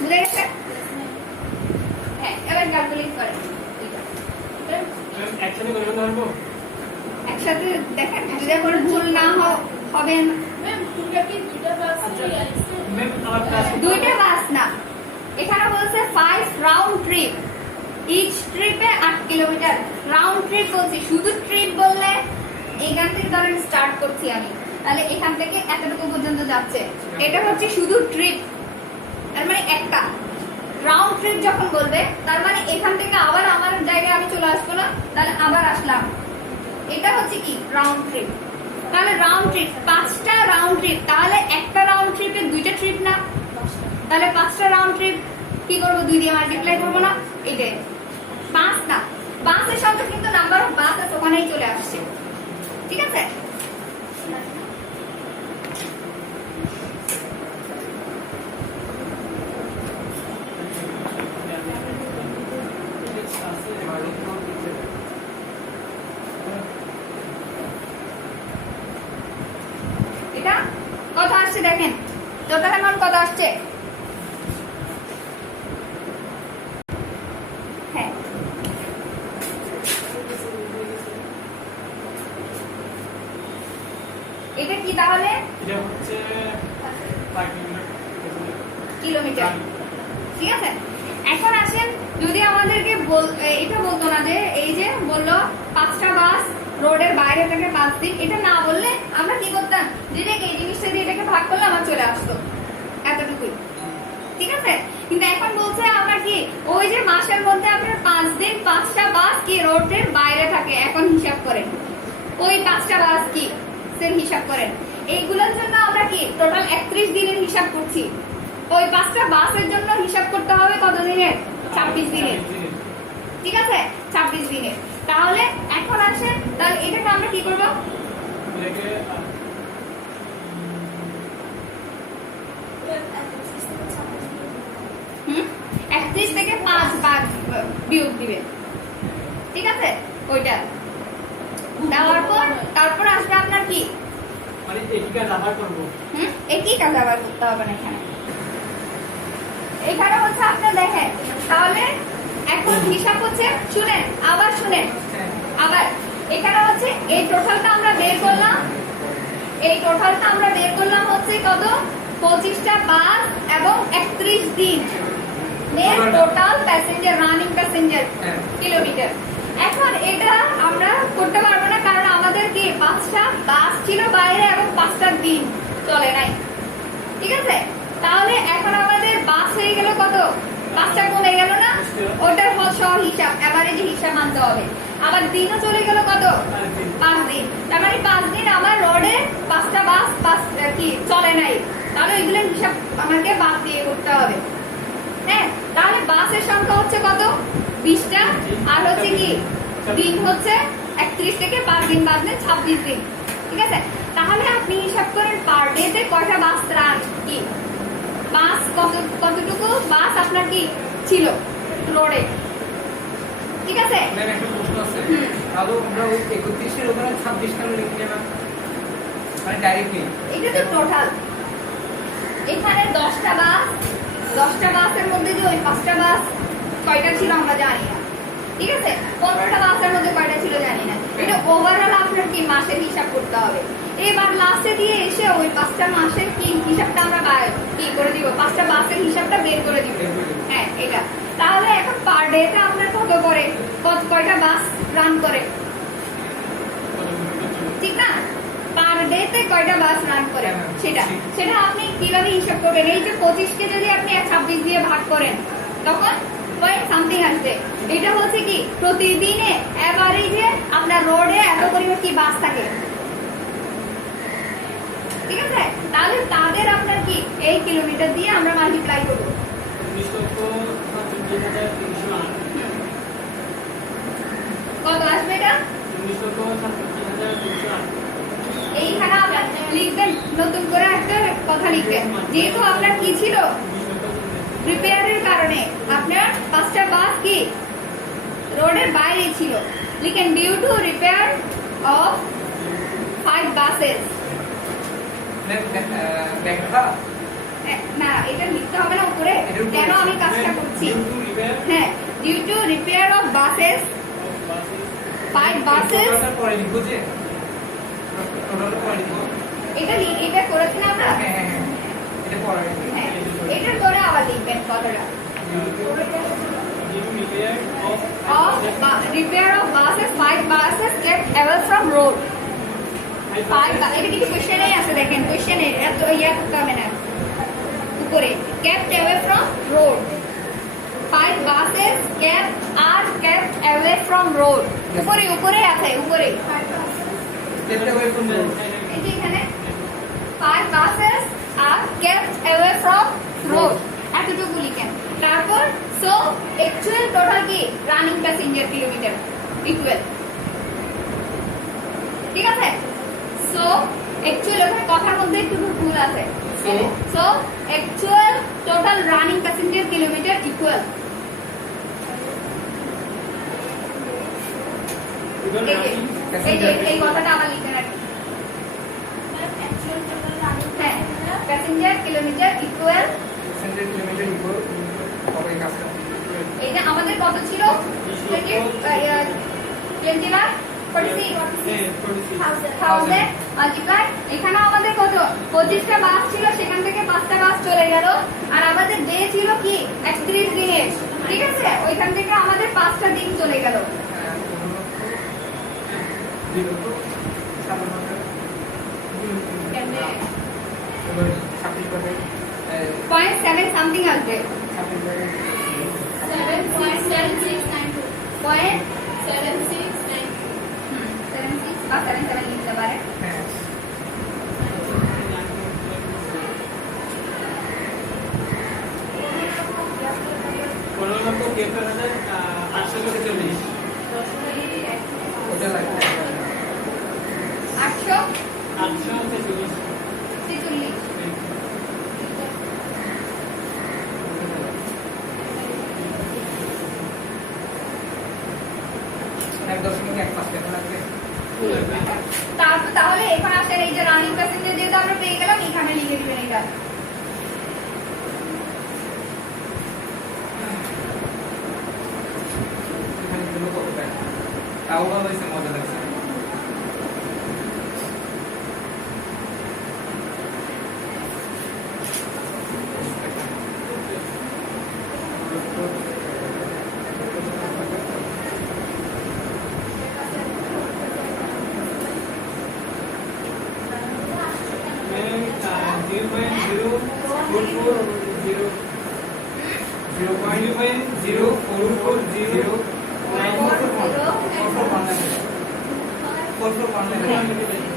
বুঝে গেছে? হ্যাঁ, এবার ক্যালকুলেট করেন। একসাথে করে ফেলতে পারবো? একসাথে দেখেন, যদি কোনো ভুল না হবে না। ম্যাম আমার ক্লাস দুইটা বাস না, এখানে বলছে 5 রাউন্ড ট্রিপ, ইচ ট্রিপে 8 কিলোমিটার। রাউন্ড ট্রিপ বলছি, শুধু ট্রিপ বললে এখান থেকে ধরেন স্টার্ট করছি আমি, তাহলে এখান থেকে এতটুকু পর্যন্ত যাচ্ছে, এটা হচ্ছে শুধু ট্রিপ, তার মানে একটা। রাউন্ড ট্রিপ যখন বলবে তার মানে এখান থেকে আবার আমার জায়গায় আমি চলে আসবো না, তাহলে আবার আসলাম, এটা হচ্ছে কি রাউন্ড ট্রিপ। তাহলে রাউন্ড ট্রিপ 5টা রাউন্ড ট্রিপ, তাহলে একটা রাউন্ড ট্রিপে 2টা ট্রিপ না, তাহলে 5টা রাউন্ড ট্রিপ কি করবো? 2 দিয়ে মাল্টিপ্লাই করবো না, এটাই 5 না। বাসের সঙ্গে কিন্তু নাম্বার অফ বাস আছে, ওখানেই চলে আসছে, ঠিক আছে? এটা কত আসছে দেখেন, টোটাল অ্যামাউন্ট কত আসছে? হ্যাঁ, এটা কি তাহলে এটা হচ্ছে 5 কিলোমিটার, ঠিক আছে। এখন আসেন, যদি আমাদেরকে এটা বলতো না যে এই যে বললো 5টা বাস রোডের বাইরে থেকে 5 দিন, এটা না বললে আমরা কি করতাম, যেটাকে এই জিনিসটা দিয়ে এটাকে ভাগ করলে আমার চলে আসতো এতটুকুই, ঠিক আছে। কিন্তু এখন বলছে আমার কি ওই যে মাসের মধ্যে আপনার 5 দিন 5টা বাস কি রোডের বাইরে থাকে, এখন হিসাব করেন ওই 5টা বাস কি সের হিসাব করেন। এইগুলোর জন্য আমরা কি টোটাল 31 দিনের হিসাব করছি, ওই 5টা বাসের জন্য হিসাব করতে হবে কত দিনের, 26 দিনের, ঠিক আছে, 26 দিনের। তাহলে এখন আসেন, তাহলে এটাকে আমরা কি করব, এটাকে 31 থেকে 5 বাদ বিয়োগ দিবেন, ঠিক আছে, ওইটা দেওয়ার পর তারপর আসবে আপনার কি, মানে একই কাজ আবার করব। একই কাজ আবার করতে হবে না এখানে। এখানে হচ্ছে আপনি দেখেন, তাহলে এখন হিসাব হচ্ছে, শুনেন আবার শুনেন, আবার এখানে হচ্ছে এই টোটালটা আমরা বের করলাম, এই টোটালটা আমরা বের করলাম হচ্ছে কত, 25টা বাস এবং 31 দিন total passenger, running passenger kilometre. এখন এটা আমরা করতে পারবো না, কারণ আমাদের কি 5টা বাস ছিল বাইরে এবং 5টা দিন চলে নাই, ঠিক আছে। তাহলে এখন আমাদের বাস হয়ে গেল কত, 5টা কমে গেল না, ওটার সহ হিসাব এভারেজ হিসাব মানতে হবে। আবার দিনও চলে গেল কত, 5 দিন, তার মানে 5 দিন আমার রোডে 5টা বাস কি চলে নাই, তাহলে এগুলোর হিসাব আমাকে বাদ দিয়ে করতে হবে। হ্যাঁ, তাহলে বাসের সংখ্যা হচ্ছে কত, 20টা, আর হচ্ছে কি দিন হচ্ছে 31 থেকে 5 দিন বাদ দেন 26 দিন, ঠিক আছে। তাহলে আপনি হিসাব করেন পার ডে তে কয়টা বাস রান কি, বাস কতটুকু বাস আপনার কি ছিল রোডে, ঠিক আছে। ম্যাম একটা প্রশ্ন আছে, তাহলে আমরা ওই 31 এর ওখানে 26 কেন লিখি না, মানে ডাইরেক্টলি এটা তো টোটাল, এখানে 10টা বাসের মধ্যে যে ওই 5টা বাস কয়টা ছিল আমরা জানি না, ঠিক আছে, 15টা বাসের মধ্যে কয়টা ছিল জানি না, এটা ওভারঅল আপনার কি মাসের হিসাব করতে হবে। এবার লাস্টে দিয়ে এসে ওই 5টা মাসের কি হিসাবটা আমরা কি করে দিব, 5টা বাসের হিসাবটা বের করে দিব, হ্যাঁ এটা। তাহলে এখন পার ডে তে আপনার কত করে, কয়টা বাস রান করে, ঠিক না, পার ডে তে কয়টা বাস রান করে সেটা আপনি কিভাবে হিসাব করবেন। এই যে 25 কে যদি আপনি 26 দিয়ে ভাগ করেন তখন পয়েন্ট সামথিং আসবে। এটা হচ্ছে কি প্রতিদিনে এভারেজে আপনার রোডে এত পরিমাণ কি বাস থাকে, ঠিক আছে। তাহলে তাদের আপনার কি এই কিলোমিটার দিয়ে আমরা মাল্টিপ্লাই করব, কত আসবে এটা, এইখানে আপনার লিখবেন, নতুন করে একটা কথা লিখবেন, যেহেতু আপনার কি ছিল রিপেয়ারের কারণে আপনার 5টা বাস কি রোডের বাইরে ছিল, লিখেন due to repair of 5 buses. ব্যাখ্যা না, এটা লিখতে হবে না উপরে, কেন আমি কাজটা করছি, হ্যাঁ, due to repair of buses 5 buses, পরে লিখবো যে টোটালটা পরে লিখবো, এটা করেছি না আমরা, হ্যাঁ এটা পরে, হ্যাঁ এটার পরে আবার লিখবেন কতটা, repair of buses 5 buses kept away from road, 5 এটা কিন্তু কোশ্চেনে আছে, দেখেন কোশ্চেনে এত ইয়া করতে হবে না, উপরে kept away from road, 5 buses kept away from road, উপরে আছে, উপরে কেটে away from road, এই যে এখানে 5 buses are kept away from road, এতটুকু লিখেন। তারপর সো অ্যাকচুয়াল টোটাল কি রানিং প্যাসেঞ্জার কিলোমিটার ইকুয়াল, ঠিক আছে। সো অ্যাকচুয়াল ওখানে কথার মধ্যে একটু ভুল আছে, so actual total running passenger kilometre equal, এই কথাটা আবার লিখে রাখি, হ্যাঁ প্যাসেঞ্জার কিলোমিটার ইকুয়াল, এটা আমাদের কত ছিল, 21 1000 মাল্টিপ্লাই এখানে আমাদের কত 25টা বাস ছিল, সেখান থেকে 5টা বাস চলে গেল। আর আমাদের ডে ছিল কি 31 দিনের, ঠিক আছে? ওইখান থেকে আমাদের 5টা দিন চলে গেল। পয়েন্ট 7 সামথিং আসবে, পয়েন্ট 76 বা 77 লিখতে পারে। পনেরো লক্ষ 73,840। 846 তারপর তাহলে এখন আসেন এই যে রানিং প্যাসেঞ্জার যেহেতু আমরা পেয়ে গেলাম, এখানে লিখে দিবেন এটা। তাও ভালো হয়েছে, মজা লাগছে।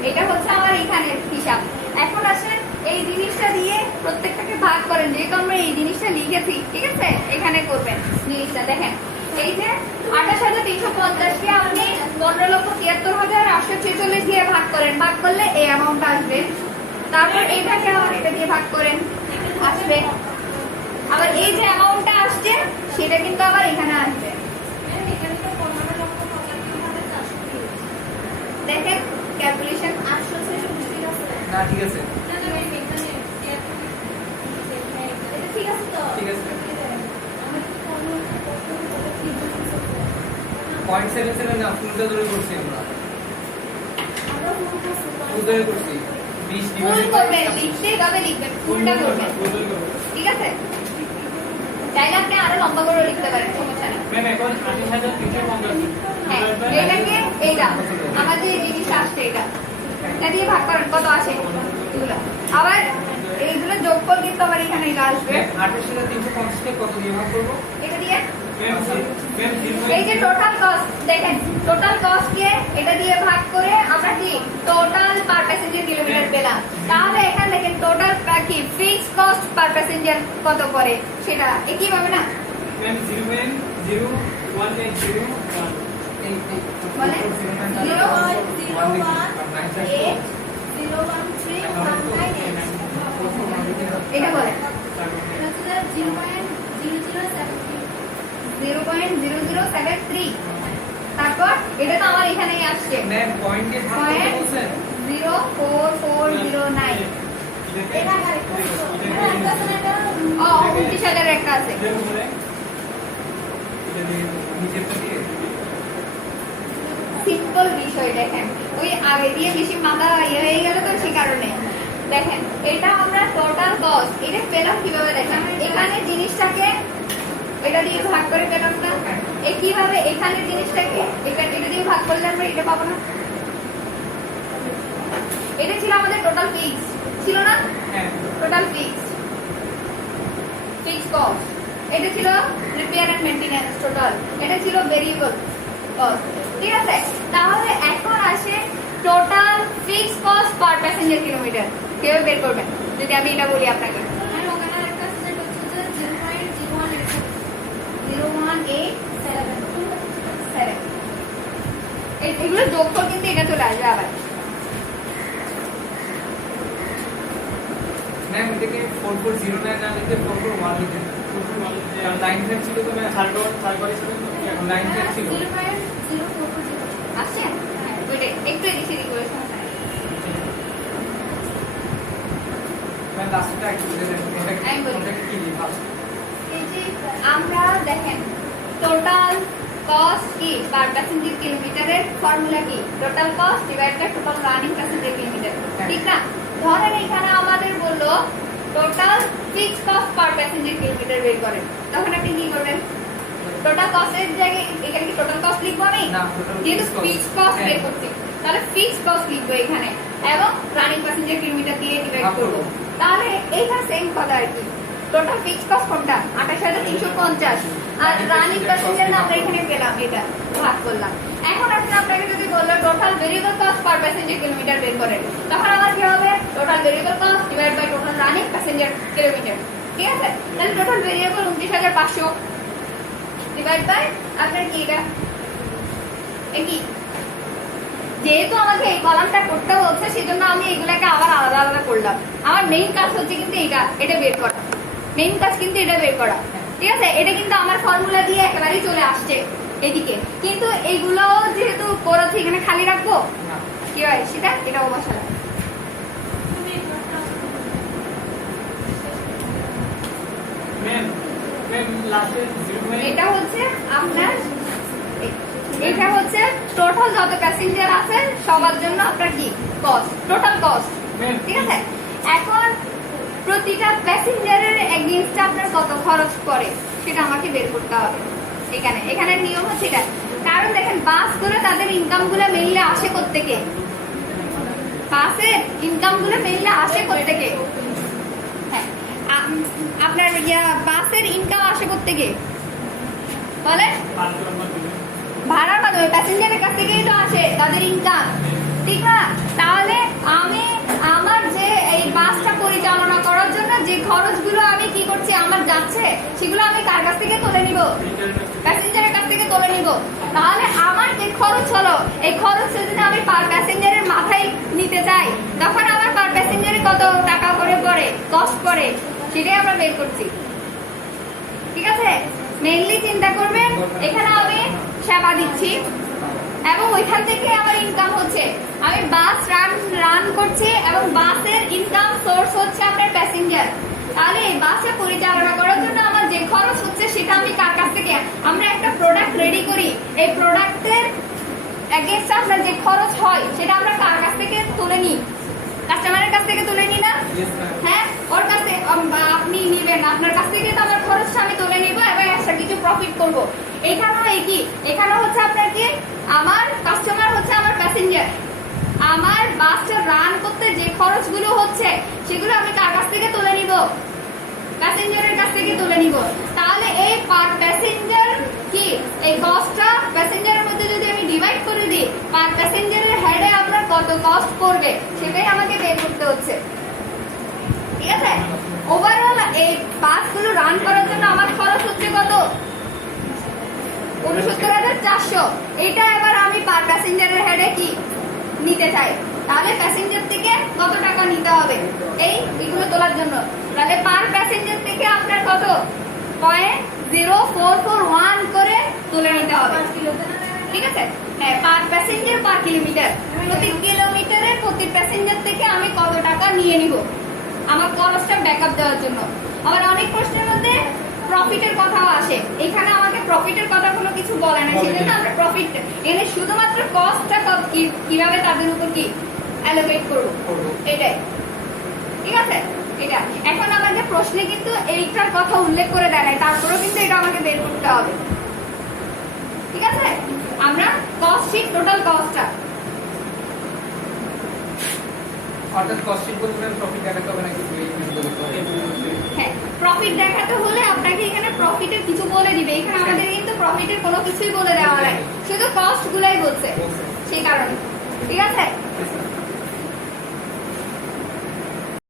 এটা হচ্ছে আমার এখানের হিসাব। এখন আসেন এই জিনিসটা দিয়ে প্রত্যেকটাকে ভাগ করেন, যেহেতু আমরা এই জিনিসটা লিখেছি, ঠিক আছে? এখানে করবেন জিনিসটা। দেখেন এই যে 28,350 কে আপনি 15,73,846 দিয়ে ভাগ করেন, ভাগ করলে এই অ্যামাউন্ট আসবে। তারপর এইটাকে আবার এটা দিয়ে ভাগ করেন, আসবে। আবার এই যে অ্যামাউন্টটা আসছে সেটা কিন্তু আবার এখানে আসবে। দেখেন ক্যালকুলেশন না ঠিক আছে, ঠিক আছে তো? ঠিক আছে। 0.77 না, ফুলটা ধরে করছি আমরা, ফুল ধরে করছি। 20 ফুল ডিভাইডেড করবেন, লিখতে তবে লিখবেন, ফুলটা করবেন, ঠিক আছে? চাইলে আপনি আরো লম্বা করে লিখতে পারেন, সমস্যা নেই। ম্যাম এখন 28,350। হ্যাঁ, এটাকে এইটা আমাদের এই জিনিস আসছে, এটা দিয়ে ভাগ করেন, কত আছে এগুলো। আবার এইগুলো যোগ করে কিন্তু আবার এখানে এটা আসবে। 28,350 কে কত দিয়ে ভাগ করবো? এটা দিয়ে ম্যাম এই যে টোটাল কস্ট, দেখেন টোটাল কস্ট কে এটা দিয়ে ভাগ করে আমরা কি টোটাল পার প্যাসেঞ্জার কিলোমিটার পেলাম। তাহলে এখানে দেখেন টোটাল কি ফিক্স কস্ট পার প্যাসেঞ্জার কত করে সেটা একই পাবে না? ম্যাম 0.0180 বলে 0.0138 এটা বলে 0.0073। তারপর এটা তো আমার এখানেই আসছে, ম্যাম পয়েন্ট দিয়ে ভাগ করতে বলছেন? 0.4409। ও 29,000 একটা আছে। নিচেরটা দিয়ে সিম্পল বিষয়, দেখেন ওই আগে দিয়ে বেশি মাথা ইয়ে হয়ে গেল তো সে কারণে। দেখেন এটা আমরা টোটাল কস্ট এটা পেলাম কিভাবে, দেখেন এখানে জিনিসটাকে এটা দিয়ে ভাগ করে পেলাম না, একইভাবে এখানে জিনিসটাকে এটা দিয়ে ভাগ করলে আমরা এটা পাবো না। এটা ছিল আমাদের টোটাল ফিক্স, ছিল না? হ্যাঁ টোটাল ফিক্স কস্ট। এটা ছিল রিপেয়ার এন্ড মেইনটেনেন্স টোটাল, এটা ছিল ভেরিয়েবল কস্ট, ঠিক আছে? তাহলে এখন আসে total fix cost per passenger kilometre. কিভাবে বের করবেন যদি আমি এটা বলি আপনাকে? 0187 এগুলো যোগ করে কিন্তু এটা চলে আসবে আবার। ম্যাম এটাকে 4409 না লিখে 441 লিখে, কারণ 95 ছিল তো ম্যাম, এখন 95 ছিল। আসছে ওইটা একটু এদিকে এদিকে করে সমস্যা নেই। ম্যাম লাস্টটা একটু বলে দেন, আমি বলি। এটা কি লিখা? এই যে আমরা দেখেন টোটাল কস্ট কি পার প্যাসেঞ্জার কিলোমিটারের ফর্মুলা কি total cost divide by total running passenger kilometre ঠিক না ধরেন এখানে আমাদের বললো total fixed cost per passenger kilometre বের করেন তখন আপনি কি করবেন টোটাল কস্টের জায়গায় এখানে কি টোটাল কস্ট লিখবো আমি না, total যেহেতু fixed cost। ফিক্সড কস্ট হ্যাঁ। বের করছি তাহলে ফিক্সড কস্ট লিখবো এখানে এবং রানিং প্যাসেঞ্জার কিলোমিটার দিয়ে ডিভাইড ভাগ করবো করবো। তাহলে এইটা সেম কথা আর কি টোটাল ফিক্সড কস্ট কোনটা 28350 আর রানিং প্যাসেঞ্জার না আমরা এখানে পেলাম এটা ভাগ করলাম এখন আপনি আপনাকে যদি বললো total variable cost per passenger kilometre বের করেন তখন আমার কি হবে total variable cost divide by total running passenger kilometre ঠিক আছে তাহলে টোটাল ভেরিয়েবল 29500 ডিভাইড বাই আপনার কি এটা কি যেহেতু আমাকে এই কলামটা করতে বলছে সেজন্য আমি এগুলাকে আবার আলাদা আলাদা করলাম আমার মেইন কাজ হচ্ছে কিন্তু এটা বের করা মেইন কাজ কিন্তু এটা বের করা ঠিক আছে এটা কিন্তু আমার ফর্মুলা দিয়ে একেবারেই চলে আসছে এদিকে কিন্তু এইগুলো যেহেতু করেছি এখানে খালি রাখবো না কি হয় সেটা এটাও বসালাম ম্যাম ম্যাম লাস্টে 0 এটা হচ্ছে আপনার এটা হচ্ছে টোটাল যত প্যাসেঞ্জার আছে সবার জন্য আপনার কি কস্ট টোটাল কস্ট ঠিক আছে এখন প্রতিটা প্যাসেঞ্জারের এগেইনস্টে আপনার কত খরচ পড়ে সেটা আমাকে বের করতে হবে এখানে নিয়ম হচ্ছে এটা কারণ দেখেন বাস করে তাদের ইনকাম গুলো মেইনলি আসে কোত্থেকে বাসের ইনকাম গুলো মেইনলি আসে কোত্থেকে হ্যাঁ আপনার বাসের ইনকাম আসে কোত্থেকে বলে ভাড়ার মাধ্যমে প্যাসেঞ্জারের কাছ থেকেই তো আসে তাদের ইনকাম ঠিক না তাহলে আমি আমার যে এই বাসটা পরিচালনা করার জন্য যে খরচগুলো আমি কি করছি আমার যাচ্ছে সেগুলো আমি কার কাছ থেকে তুলে নিব প্যাসেঞ্জারের কাছ থেকে তুলে নিব তাহলে আমার যে খরচ হলো এই খরচ যদি আমি পার প্যাসেঞ্জারের মাথায় নিতে চাই তখন আমার পার প্যাসেঞ্জারে কত টাকা করে পড়ে কস্ট পড়ে সেটাই আমরা বের করছি ঠিক আছে মেইনলি চিন্তা করবেন এখানে আমি সেবা দিচ্ছি এবং ওইখান থেকে আমার ইনকাম হচ্ছে আমি বাস রান করছি এবং বাসের ইনকাম সোর্স হচ্ছে আপনার প্যাসেঞ্জার তাহলে এই বাসে পরিচালনা করার জন্য আমার যে খরচ হচ্ছে সেটা আমি কার কাছ থেকে আমরা একটা প্রোডাক্ট রেডি করি এই প্রোডাক্টের এগেইনস্টে আপনার যে খরচ হয় সেটা আমরা কার কাছ থেকে তুলে নিই কাস্টমারের কাছ থেকে তুলে নিই না হ্যাঁ ওর কাছে আপনি নিবেন আপনার কাছ থেকে তো আমার খরচটা আমি তুলে নিব এবং একটা কিছু প্রফিট করব এখানেও একই এখানে হচ্ছে আপনার কি আমার কাস্টমার হচ্ছে আমার প্যাসেঞ্জার আমার বাসটা রান করতে যে খরচগুলো হচ্ছে সেগুলো আমি কার কাছ থেকে তুলে নিব প্যাসেঞ্জারের কাছ থেকে তুলে নিব তাহলে এই পার প্যাসেঞ্জার কি এই কস্টটা প্যাসেঞ্জারের মধ্যে যদি আমি ডিভাইড করে দিই পার প্যাসেঞ্জারের হেডে আপনার কত কস্ট পড়বে সেটাই আমাকে বের করতে হচ্ছে ঠিক আছে ওভারঅল এই বাসগুলো রান করার জন্য আমার খরচ হচ্ছে কত ৬৯,৪০০ এটা এবার আমি পার প্যাসেঞ্জারের হেডে কি নিতে চাই তাহলে প্যাসেঞ্জার থেকে কত টাকা নিতে হবে এইগুলো তোলার জন্য তাহলে পার প্যাসেঞ্জার থেকে আপনার কত 0.0441 করে তুলে নিতে হবে ঠিক আছে হ্যাঁ পার প্যাসেঞ্জার পার কিলোমিটার প্রতি কিলোমিটারে প্রতি প্যাসেঞ্জার থেকে আমি কত টাকা নিয়ে নিব আমার খরচটা ব্যাকআপ দেওয়ার জন্য আবার অনেক প্রশ্নের মধ্যে প্রফিটের কথাও আসে এখানে আমাকে প্রফিটের কথা কোনো কিছু বলে না সেজন্য আমরা প্রফিট এখানে শুধুমাত্র কস্টটা কিভাবে তাদের উপর কি অ্যালোকেট করব এটাই ঠিক আছে এটা এখন আমাদের প্রশ্নে কিন্তু এইটার কথা উল্লেখ করে দেয় নাই তারপরেও কিন্তু এটা আমাকে বের করতে হবে ঠিক আছে আমরা কস্ট শিট টোটাল কস্টটা অর্থাৎ কস্ট শিট বলতে প্রফিট দেখাতে হবে নাকি হ্যাঁ প্রফিট দেখাতে হলে আপনাকে এখানে প্রফিটের কিছু বলে দিবে এখানে আমাদের কিন্তু প্রফিটের কোনো কিছুই বলে দেওয়া নাই শুধু কস্ট গুলাই বলছে সেই কারণে ঠিক আছে